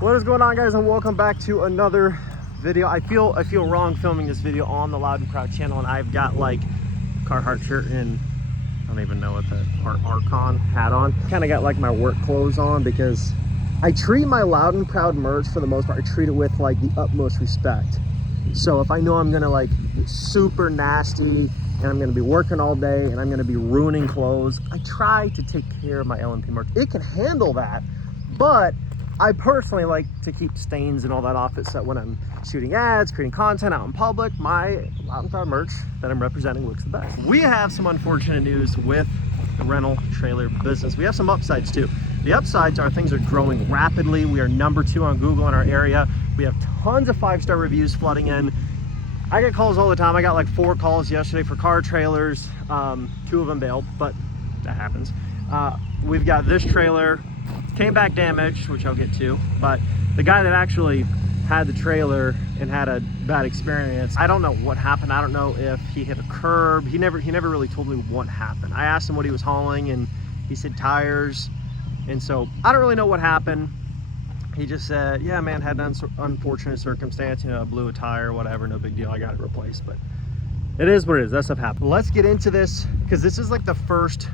What is going on, guys, and welcome back to another video. I feel wrong filming this video on the Loud and Proud channel, and I've got like Carhartt shirt and I don't even know what the Archon hat on. Kind of got like my work clothes on because I treat my Loud and Proud merch, for the most part, I treat it with like the utmost respect. So if I know I'm gonna like be super nasty and I'm gonna be working all day and I'm gonna be ruining clothes, I try to take care of my LNP merch. It can handle that, but I personally like to keep stains and all that off it, so when I'm shooting ads, creating content out in public, my Loud and Proud merch that I'm representing looks the best. We have some unfortunate news with the rental trailer business. We have some upsides too. The upsides are things are growing rapidly. We are #2 on Google in our area. We have tons of 5-star reviews flooding in. I get calls all the time. I got like 4 calls yesterday for car trailers. 2 of them bailed, but that happens. We've got this trailer. Came back damaged, which I'll get to, but the guy that actually had the trailer and had a bad experience, I don't know what happened. I don't know if he hit a curb. He never really told me what happened. I asked him what he was hauling and he said tires, and so I don't really know what happened. He just said, yeah man, had an unfortunate circumstance, you know, blew a tire, whatever, no big deal, I got it replaced. But it is what it is. That stuff happened. Let's get into this because this is like the first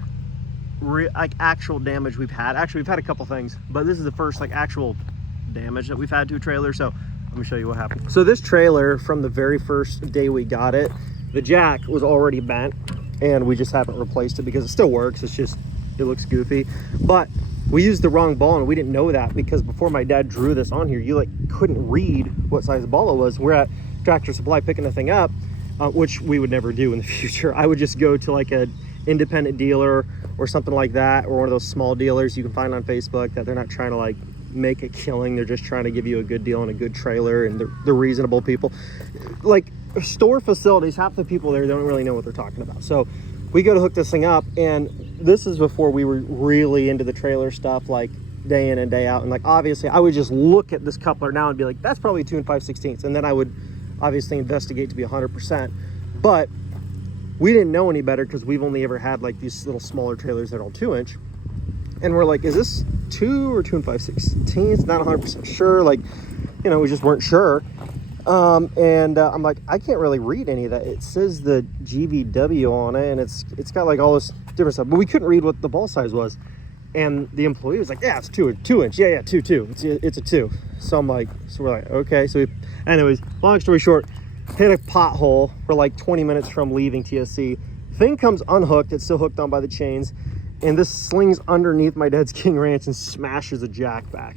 like actual damage we've had. Actually, we've had a couple things, but this is the first like actual damage that we've had to a trailer. So let me show you what happened. So this trailer, from the very first day we got it, the jack was already bent and we just haven't replaced it because it still works. It's just, it looks goofy, but we used the wrong ball and we didn't know that because before my dad drew this on here, you like couldn't read what size the ball it was. We're at Tractor Supply picking the thing up, which we would never do in the future. I would just go to like a independent dealer or something like that, or one of those small dealers you can find on Facebook that they're not trying to like make a killing. They're just trying to give you a good deal on a good trailer, and they're reasonable people. Like store facilities, half the people there don't really know what they're talking about. So we go to hook this thing up, and this is before we were really into the trailer stuff, like day in and day out. And like obviously I would just look at this coupler now and be like, that's probably 2 5/16, and then I would obviously investigate to be 100%. But we didn't know any better because we've only ever had like these little smaller trailers that are all 2-inch, and we're like, is this 2 or 2 5/16? It's not 100% sure. Like, you know, we just weren't sure. I'm like, I can't really read any of that. It says the GVW on it, and it's got like all this different stuff, but we couldn't read what the ball size was. And the employee was like, yeah, it's 2-inch. Yeah, 2. It's a 2. So I'm like, so we're like, okay. So anyways, long story short, hit a pothole. We're like 20 minutes from leaving TSC. Thing comes unhooked. It's still hooked on by the chains, and this slings underneath my dad's King Ranch and smashes a jack back.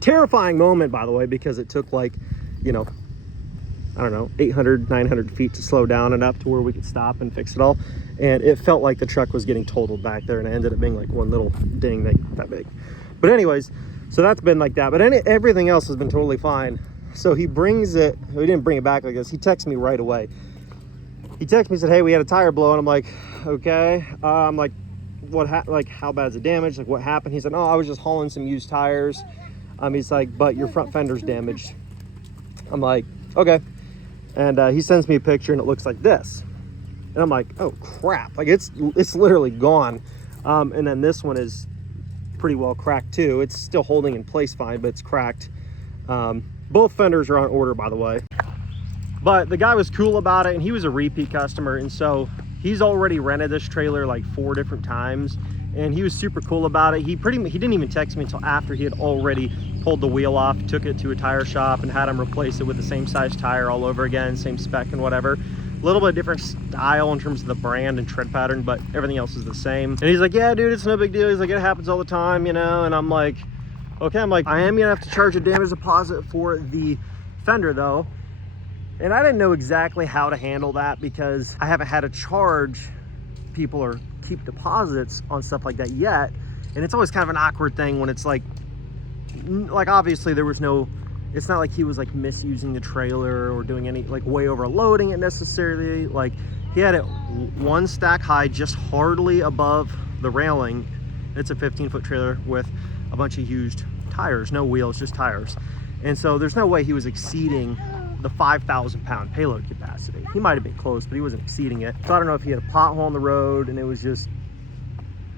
Terrifying moment, by the way, because it took like, you know, I don't know, 800, 900 feet to slow down enough to where we could stop and fix it all. And it felt like the truck was getting totaled back there, and it ended up being like one little ding that big. But anyways, so that's been like that. But everything else has been totally fine. So he brings it, he didn't bring it back like this. He texted me right away. He texted me, said, hey, we had a tire blow. And I'm like, okay. I'm like, like, how bad is the damage? Like, what happened? He said, oh, I was just hauling some used tires. He's like, but your front fender's damaged. I'm like, okay. And he sends me a picture, and it looks like this. And I'm like, oh crap. Like it's literally gone. And then this one is pretty well cracked too. It's still holding in place fine, but it's cracked. Both fenders are on order, by the way. But the guy was cool about it, and he was a repeat customer, and so he's already rented this trailer like 4 different times, and he was super cool about it. He didn't even text me until after he had already pulled the wheel off, took it to a tire shop, and had him replace it with the same size tire all over again, same spec and whatever. A little bit different style in terms of the brand and tread pattern, but everything else is the same. And he's like, yeah dude, it's no big deal. He's like, it happens all the time, you know. And I'm like, okay. I'm like, I am gonna have to charge a damage deposit for the fender though. And I didn't know exactly how to handle that because I haven't had to charge people or keep deposits on stuff like that yet. And it's always kind of an awkward thing when it's like obviously there was no, it's not like he was like misusing the trailer or doing any like way overloading it necessarily. Like he had it 1 stack high, just hardly above the railing. It's a 15-foot trailer with a bunch of used tires, no wheels, just tires. And so there's no way he was exceeding the 5,000-pound payload capacity. He might have been close, but he wasn't exceeding it. So I don't know if he had a pothole on the road and it was just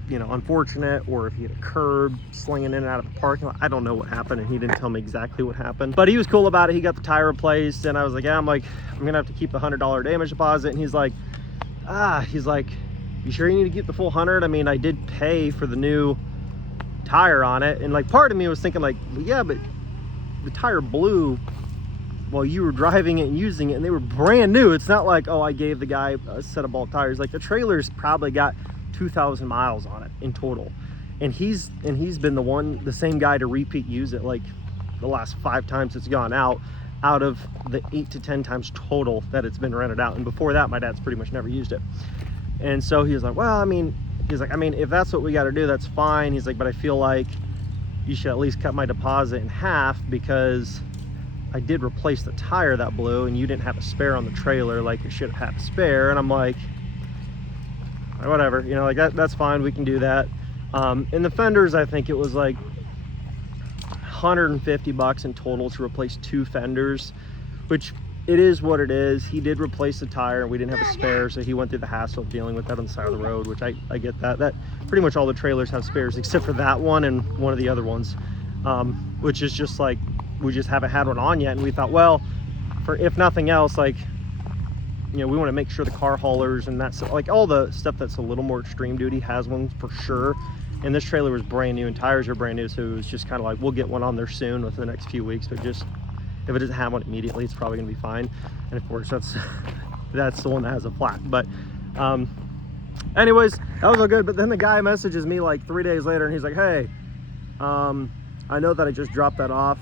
you know, unfortunate, or if he hit a curb slinging in and out of the parking lot. I don't know what happened, and he didn't tell me exactly what happened, but he was cool about it. He got the tire replaced, and I was like, yeah, I'm gonna have to keep the $100 damage deposit. And he's like, you sure you need to keep the full 100? I mean, I did pay for the new tire on it. And like, part of me was thinking like, well, yeah, but the tire blew while you were driving it and using it, and they were brand new. It's not like, oh, I gave the guy a set of bulk tires. Like, the trailer's probably got 2,000 miles on it in total, and he's been the same guy to repeat use it like the last 5 times it's gone out of the 8 to 10 times total that it's been rented out. And before that, my dad's pretty much never used it. And so he was like, well, I mean, if that's what we got to do, that's fine. He's like, but I feel like you should at least cut my deposit in half, because I did replace the tire that blew, and you didn't have a spare on the trailer like you should have had a spare. And I'm like, whatever, you know, like that's fine, we can do that. And the fenders, I think it was like $150 in total to replace 2 fenders, which it is what it is. He did replace the tire, and we didn't have a spare, so he went through the hassle of dealing with that on the side of the road, which I get that pretty much all the trailers have spares except for that one and one of the other ones, which is just like, we just haven't had one on yet. And we thought, well, for if nothing else, like, you know, we want to make sure the car haulers and that's like all the stuff that's a little more extreme duty has one for sure. And this trailer was brand new and tires are brand new, so it was just kind of like, we'll get one on there soon within the next few weeks, but just if it doesn't have one immediately, it's probably gonna be fine. And of course, that's the one that has a flat. But anyways, that was all good. But then the guy messages me like 3 days later, and he's like, hey, I know that I just dropped that off,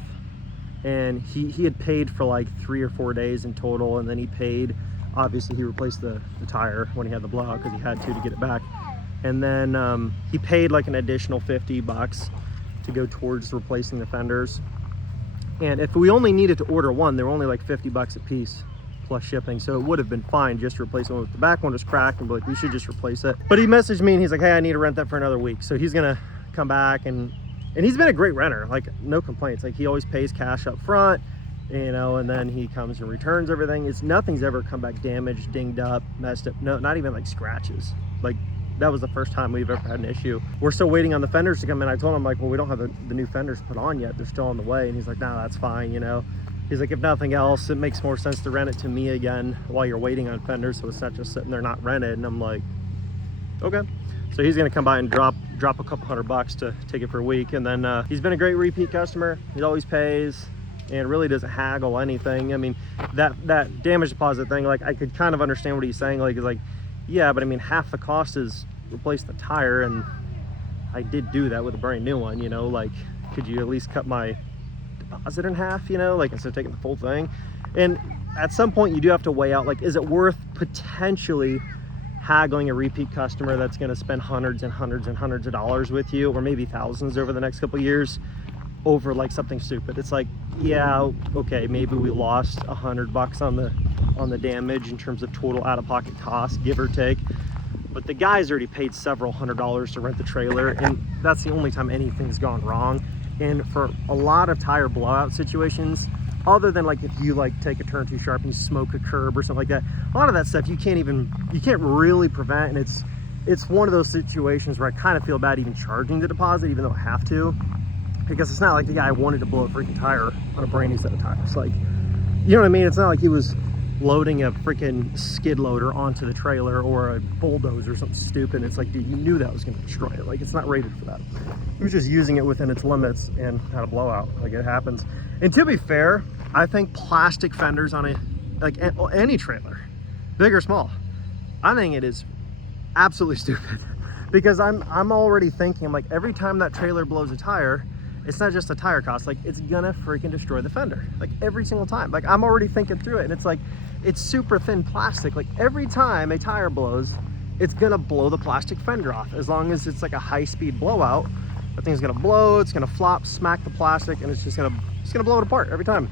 and he had paid for like 3 or 4 days in total, and then he paid, obviously he replaced the tire when he had the blowout because he had to get it back. And then he paid like an additional $50 to go towards replacing the fenders. And if we only needed to order one, they were only like $50 a piece plus shipping, so it would have been fine just to replace one. If the back one was cracked, and be like, we should just replace it. But he messaged me and he's like, hey, I need to rent that for another week. So he's gonna come back, and he's been a great renter, like no complaints. Like, he always pays cash up front, you know, and then he comes and returns everything. Nothing's ever come back damaged, dinged up, messed up. No, not even like scratches. Like, that was the first time we've ever had an issue. We're still waiting on the fenders to come in. I told him, like, well, we don't have the new fenders put on yet. They're still on the way. And he's like, no, that's fine, you know. He's like, if nothing else, it makes more sense to rent it to me again while you're waiting on fenders, so it's not just sitting there not rented. And I'm like, okay. So he's gonna come by and drop a couple $100 to take it for a week. And then he's been a great repeat customer. He always pays and really doesn't haggle anything. I mean, that damage deposit thing, like, I could kind of understand what he's saying. Like, it's like, yeah, but I mean, half the cost is replace the tire, and I did do that with a brand new one, you know. Like, could you at least cut my deposit in half, you know, like, instead of taking the full thing? And at some point you do have to weigh out, like, is it worth potentially haggling a repeat customer that's going to spend hundreds and hundreds and hundreds of dollars with you, or maybe thousands over the next couple of years, over like something stupid? It's like, yeah, okay, maybe we lost $100 on the damage in terms of total out-of-pocket cost, give or take, but the guy's already paid several $100s to rent the trailer, and that's the only time anything's gone wrong. And for a lot of tire blowout situations, other than like if you like take a turn too sharp and you smoke a curb or something like that, a lot of that stuff you can't really prevent. And it's one of those situations where I kind of feel bad even charging the deposit, even though I have to, because it's not like the guy wanted to blow a freaking tire on a brand new set of tires. Like, you know what I mean? It's not like he was loading a freaking skid loader onto the trailer or a bulldozer or something stupid. It's like, dude, you knew that was going to destroy it. Like, it's not rated for that. He was just using it within its limits and had a blowout. Like, it happens. And to be fair, I think plastic fenders on any trailer, big or small, I think it is absolutely stupid. Because I'm already thinking, like, every time that trailer blows a tire, it's not just a tire cost, like, it's gonna freaking destroy the fender, like, every single time. Like, I'm already thinking through it, and it's like, it's super thin plastic. Like, every time a tire blows, it's gonna blow the plastic fender off. As long as it's like a high-speed blowout, that thing's gonna blow, it's gonna flop, smack the plastic, and it's gonna blow it apart every time.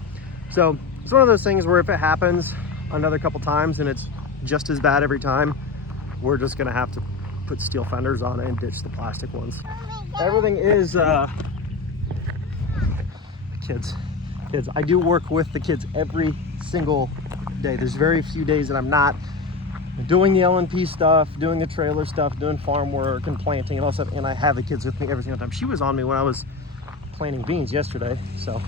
So it's one of those things where if it happens another couple times and it's just as bad every time, we're just gonna have to put steel fenders on it and ditch the plastic ones. Everything is kids. I do work with the kids every single day. There's very few days that I'm not doing the LNP stuff, doing the trailer stuff, doing farm work and planting and all that stuff. And I have the kids with me every single time. She was on me when I was planting beans yesterday. So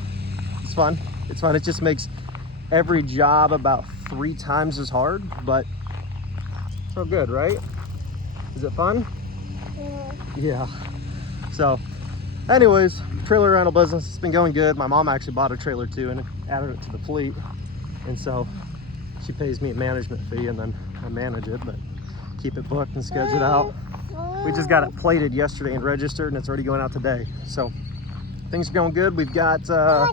it's fun. It's fun. It just makes every job about 3 times as hard, but so good, right? Is it fun? Yeah. So anyways, trailer rental business, it's been going good. My mom actually bought a trailer too and added it to the fleet. And so she pays me a management fee and then I manage it, but keep it booked and scheduled out. We just got it plated yesterday and registered and it's already going out today. So things are going good. We've got I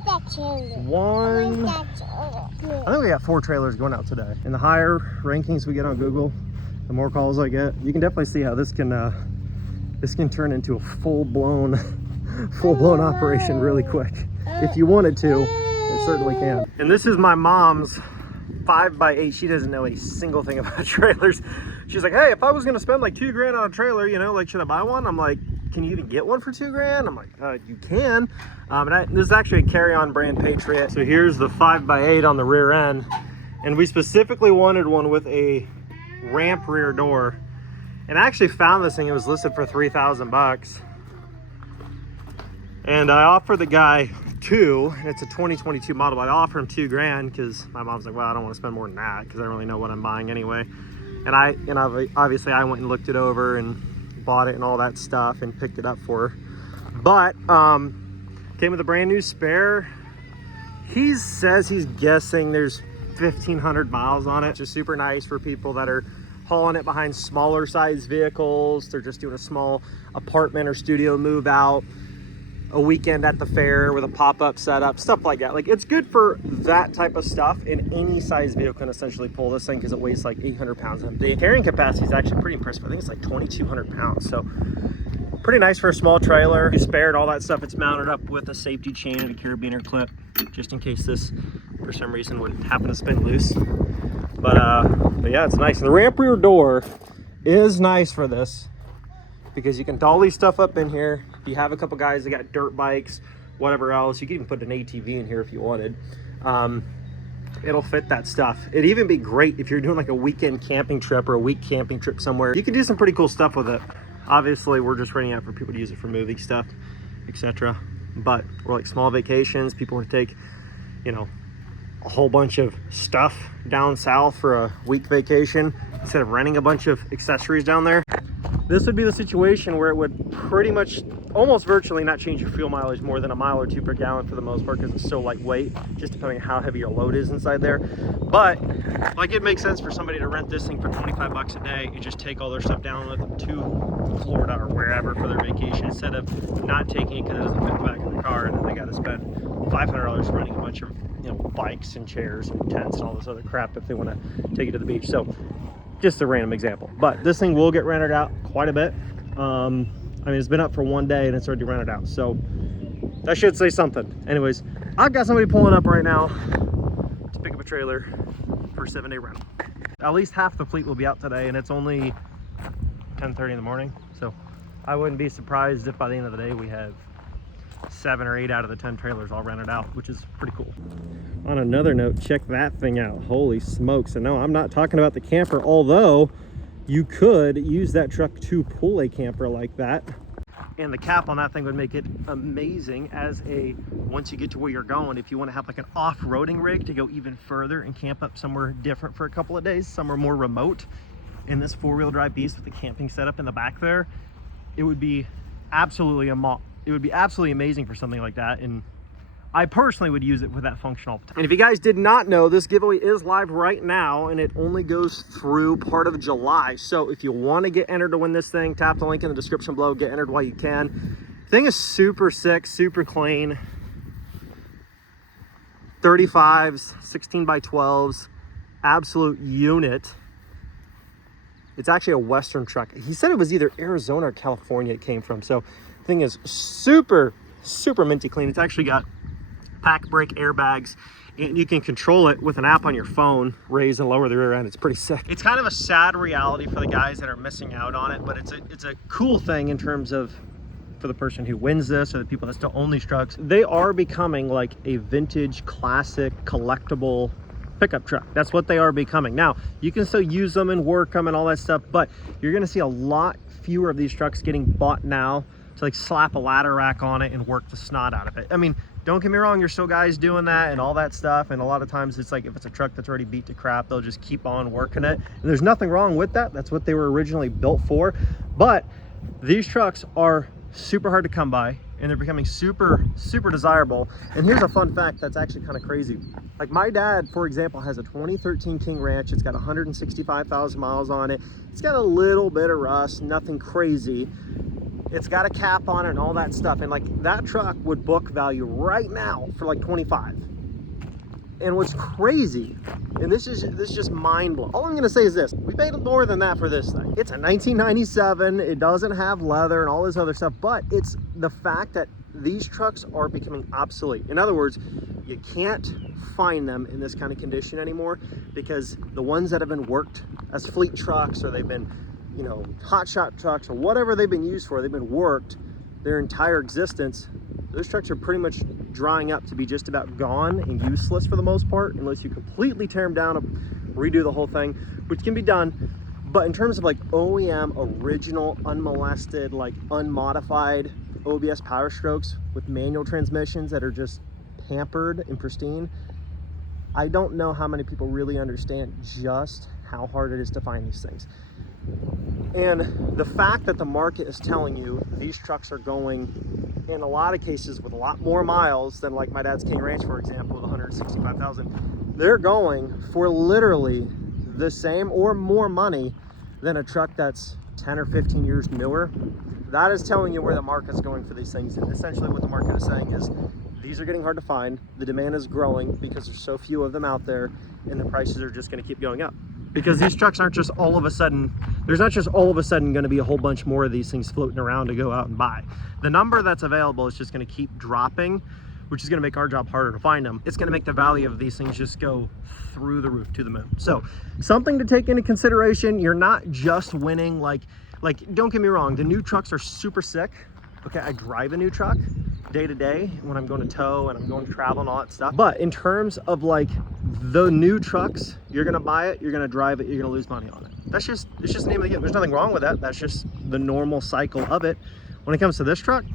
think we got 4 trailers going out today. And the higher rankings we get on Google, the more calls I get. You can definitely see how this can turn into a full-blown operation really quick. If you wanted to, it certainly can. And this is my mom's 5x8. She doesn't know a single thing about trailers. She's like, hey, if I was gonna spend like $2 grand on a trailer, you know, like, should I buy one? I'm like, can you even get one for $2 grand? I'm like, you can. This is actually a Carry-On brand Patriot. So here's the 5x8 on the rear end. And we specifically wanted one with a ramp rear door. And I actually found this thing. It was listed for 3,000 bucks. And I offered the guy 2, and it's a 2022 model, but I offered him $2 grand because my mom's like, well, I don't want to spend more than that because I don't really know what I'm buying anyway. And obviously I went and looked it over and bought it and all that stuff and picked it up for her. But came with a brand new spare. He says he's guessing there's 1,500 miles on it. Just super nice for people that are hauling it behind smaller size vehicles. They're just doing a small apartment or studio move out, a weekend at the fair with a pop-up setup, stuff like that. Like, it's good for that type of stuff, and any size vehicle can essentially pull this thing because it weighs like 800 pounds. The carrying capacity is actually pretty impressive. I think it's like 2,200 pounds. So pretty nice for a small trailer. You spared all that stuff. It's mounted up with a safety chain and a carabiner clip, just in case this, for some reason, would happen to spin loose. But yeah, it's nice. And the ramp rear door is nice for this because you can dolly stuff up in here. If you have a couple guys that got dirt bikes, whatever else, you can even put an ATV in here if you wanted. It'll fit that stuff. It'd even be great if you're doing like a weekend camping trip or a week camping trip somewhere. You can do some pretty cool stuff with it. Obviously, we're just renting out for people to use it for moving stuff, etc. But we're like small vacations. People want to take, you know, a whole bunch of stuff down south for a week vacation instead of renting a bunch of accessories down there. This would be the situation where it would pretty much almost virtually not change your fuel mileage more than a mile or 2 per gallon for the most part because it's so lightweight, just depending on how heavy your load is inside there. But like, it makes sense for somebody to rent this thing for 25 bucks a day and just take all their stuff down with them to Florida or wherever for their vacation instead of not taking it because it doesn't fit the back of the car and then they got to spend $500 renting a bunch of, you know, bikes and chairs and tents and all this other crap if they want to take it to the beach. So just a random example, but this thing will get rented out quite a bit. I mean, it's been up for 1 day and it's already rented out, so that should say something. Anyways, I've got somebody pulling up right now to pick up a trailer for a 7-day rental. At least half the fleet will be out today, and it's only 10:30 in the morning, so I wouldn't be surprised if by the end of the day we have 7 or 8 out of the 10 trailers all rented out, which is pretty cool. On another note, check that thing out. Holy smokes. And no, I'm not talking about the camper, although you could use that truck to pull a camper like that. And the cap on that thing would make it amazing as a, once you get to where you're going, if you want to have like an off-roading rig to go even further and camp up somewhere different for a couple of days, somewhere more remote, in this 4-wheel drive beast with the camping setup in the back there, it would be absolutely amazing for something like that. And I personally would use it with that function all the time. And if you guys did not know, this giveaway is live right now and it only goes through part of July. So if you want to get entered to win this thing, tap the link in the description below, get entered while you can. Thing is super sick, super clean. 35s, 16x12s, absolute unit. It's actually a Western truck. He said it was either Arizona or California it came from. So the thing is super, super minty clean. It's actually got pack brake airbags, and you can control it with an app on your phone, raise and lower the rear end. It's pretty sick. It's kind of a sad reality for the guys that are missing out on it, but it's a cool thing in terms of for the person who wins this or the people that still own these trucks. They are becoming like a vintage, classic, collectible pickup truck. That's what they are becoming. Now, you can still use them and work them and all that stuff, but you're gonna see a lot fewer of these trucks getting bought now to like slap a ladder rack on it and work the snot out of it. I mean, don't get me wrong, there's still guys doing that and all that stuff, and a lot of times it's like if it's a truck that's already beat to crap, they'll just keep on working it. And there's nothing wrong with that. That's what they were originally built for. But these trucks are super hard to come by, and they're becoming super desirable. And here's a fun fact that's actually kind of crazy. Like my dad, for example, has a 2013 King Ranch. It's got 165,000 miles on it. It's got a little bit of rust, nothing crazy. It's got a cap on it and all that stuff. And like that truck would book value right now for like 25. And what's crazy, and this is just mind blowing. All I'm gonna say is this: we paid more than that for this thing. It's a 1997. It doesn't have leather and all this other stuff, but it's the fact that these trucks are becoming obsolete. In other words, you can't find them in this kind of condition anymore, because the ones that have been worked as fleet trucks, or they've been, you know, hotshot trucks, or whatever they've been used for, they've been worked their entire existence. Those trucks are pretty much drying up to be just about gone and useless for the most part, unless you completely tear them down and redo the whole thing, which can be done. But in terms of like OEM original, unmolested, like unmodified OBS Power Strokes with manual transmissions that are just pampered and pristine, I don't know how many people really understand just how hard it is to find these things. And the fact that the market is telling you these trucks are going, in a lot of cases, with a lot more miles than like my dad's King Ranch, for example, with 165,000, they're going for literally the same or more money than a truck that's 10 or 15 years newer. That is telling you where the market's going for these things. And essentially what the market is saying is these are getting hard to find. The demand is growing because there's so few of them out there, and the prices are just going to keep going up. Because these trucks aren't just all of a sudden, there's not just all of a sudden going to be a whole bunch more of these things floating around to go out and buy. The number that's available is just going to keep dropping, which is going to make our job harder to find them. It's going to make the value of these things just go through the roof, to the moon. So something to take into consideration. You're not just winning, like don't get me wrong, the new trucks are super sick. Okay, I drive a new truck day to day when I'm going to tow and I'm going to travel and all that stuff. But in terms of like the new trucks, you're gonna buy it, you're gonna drive it, you're gonna lose money on it. It's just the name of the game. There's nothing wrong with that. That's just the normal cycle of it. When it comes to this truck,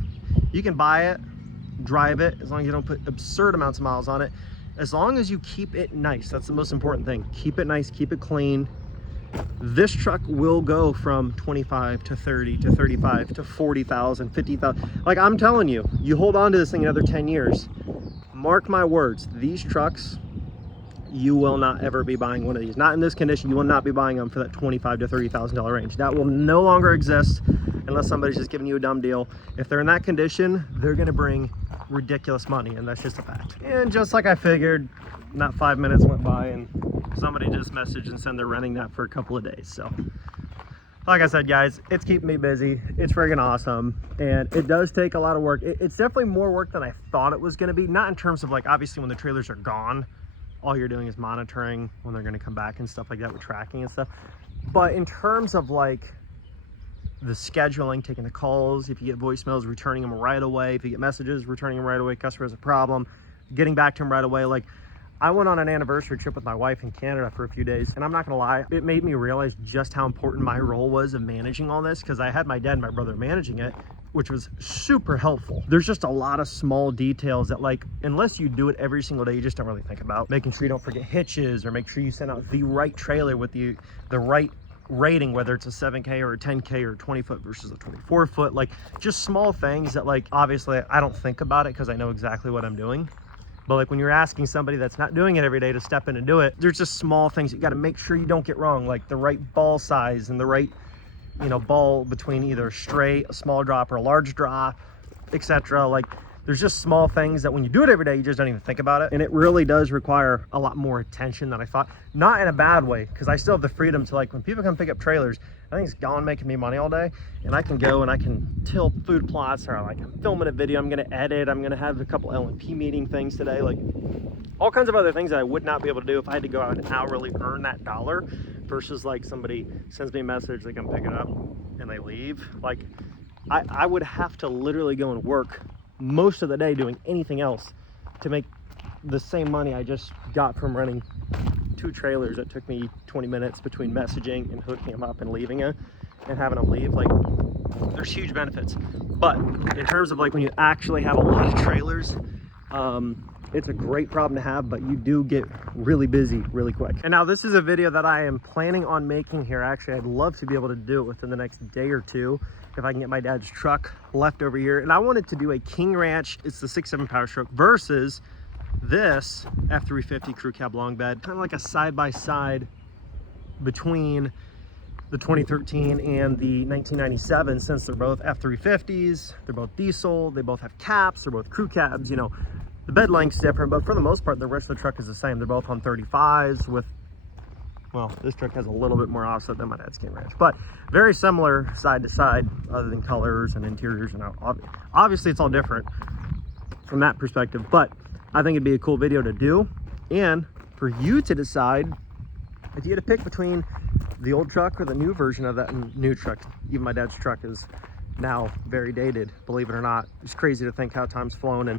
you can buy it, drive it, as long as you don't put absurd amounts of miles on it. As long as you keep it nice, that's the most important thing. Keep it nice, keep it clean. This truck will go from 25 to 30 to 35 to 40,000, 50,000. Like I'm telling you, you hold on to this thing another 10 years. Mark my words, these trucks, you will not ever be buying one of these. Not in this condition, you will not be buying them for that $25,000 to $30,000 range. That will no longer exist unless somebody's just giving you a dumb deal. If they're in that condition, they're gonna bring ridiculous money, and that's just a fact. And just like I figured, not 5 minutes went by and somebody just messaged and said they're renting that for a couple of days. So like I said, guys, it's keeping me busy. It's friggin' awesome, and it does take a lot of work. It's definitely more work than I thought it was gonna be. Not in terms of like, obviously when the trailers are gone, all you're doing is monitoring when they're gonna come back and stuff like that with tracking and stuff. But in terms of like the scheduling, taking the calls, if you get voicemails, returning them right away. If you get messages, returning them right away. Customer has a problem, getting back to them right away. Like I went on an anniversary trip with my wife in Canada for a few days, and I'm not gonna lie, it made me realize just how important my role was of managing all this, because I had my dad and my brother managing it, which was super helpful. There's just a lot of small details that, like, unless you do it every single day, you just don't really think about. Making sure you don't forget hitches, or make sure you send out the right trailer with the right rating, whether it's a 7K or a 10K or 20 foot versus a 24 foot. Like just small things that, like, obviously I don't think about it because I know exactly what I'm doing. But like when you're asking somebody that's not doing it every day to step in and do it, there's just small things you got to make sure you don't get wrong, like the right ball size and the right, you know, ball between either straight, a small drop, or a large drop, etc. Like there's just small things that when you do it every day, you just don't even think about it. And it really does require a lot more attention than I thought. Not in a bad way, because I still have the freedom to, like, when people come pick up trailers, I think it's gone making me money all day, and I can go and I can till food plots, or like I'm filming a video, I'm gonna edit, I'm gonna have a couple LNP meeting things today, like all kinds of other things that I would not be able to do if I had to go out and hourly earn that dollar, versus like somebody sends me a message, they come pick it up and they leave. Like I would have to literally go and work most of the day doing anything else to make the same money I just got from renting 2 trailers that took me 20 minutes between messaging and hooking them up and leaving it and having them leave. Like, there's huge benefits. But in terms of like when you actually have a lot of trailers, it's a great problem to have, but you do get really busy really quick. And now this is a video that I am planning on making here. Actually, I'd love to be able to do it within the next day or two if I can get my dad's truck left over here. And I wanted to do a King Ranch, it's the 6.7 Power Stroke, versus this F350 crew cab long bed, kind of like a side-by-side between the 2013 and the 1997, since they're both F350s, they're both diesel, they both have caps, they're both crew cabs. You know, the bed length's different, but for the most part, the rest of the truck is the same. They're both on 35s with, well, this truck has a little bit more offset than my dad's King Ranch, but very similar side to side, other than colors and interiors. And obviously it's all different from that perspective, but I think it'd be a cool video to do, and for you to decide if you had to pick between the old truck or the new version of that new truck. Even my dad's truck is now very dated, believe it or not. It's crazy to think how time's flown, and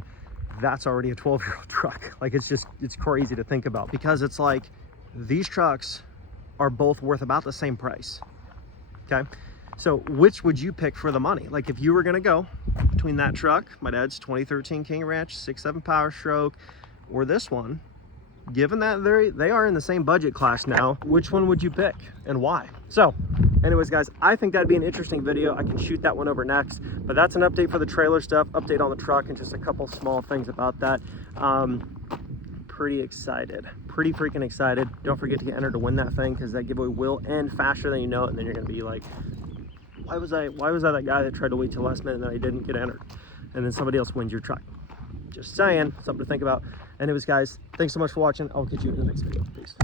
that's already a 12-year-old truck. Like, it's crazy to think about, because it's like these trucks are both worth about the same price. Okay, so which would you pick for the money? Like, if you were gonna go between that truck, my dad's 2013 King Ranch 6.7 Power Stroke, or this one, given that they are in the same budget class now, which one would you pick and why? So anyways, guys, I think that'd be an interesting video. I can shoot that one over next, but that's an update for the trailer stuff, update on the truck, and just a couple small things about that. Pretty excited, pretty freaking excited. Don't forget to get entered to win that thing, because that giveaway will end faster than you know it, and then you're gonna be like, why was I that guy that tried to wait till last minute and then I didn't get entered? And then somebody else wins your truck. Just saying, something to think about. Anyways, guys, thanks so much for watching. I'll catch you in the next video. Peace.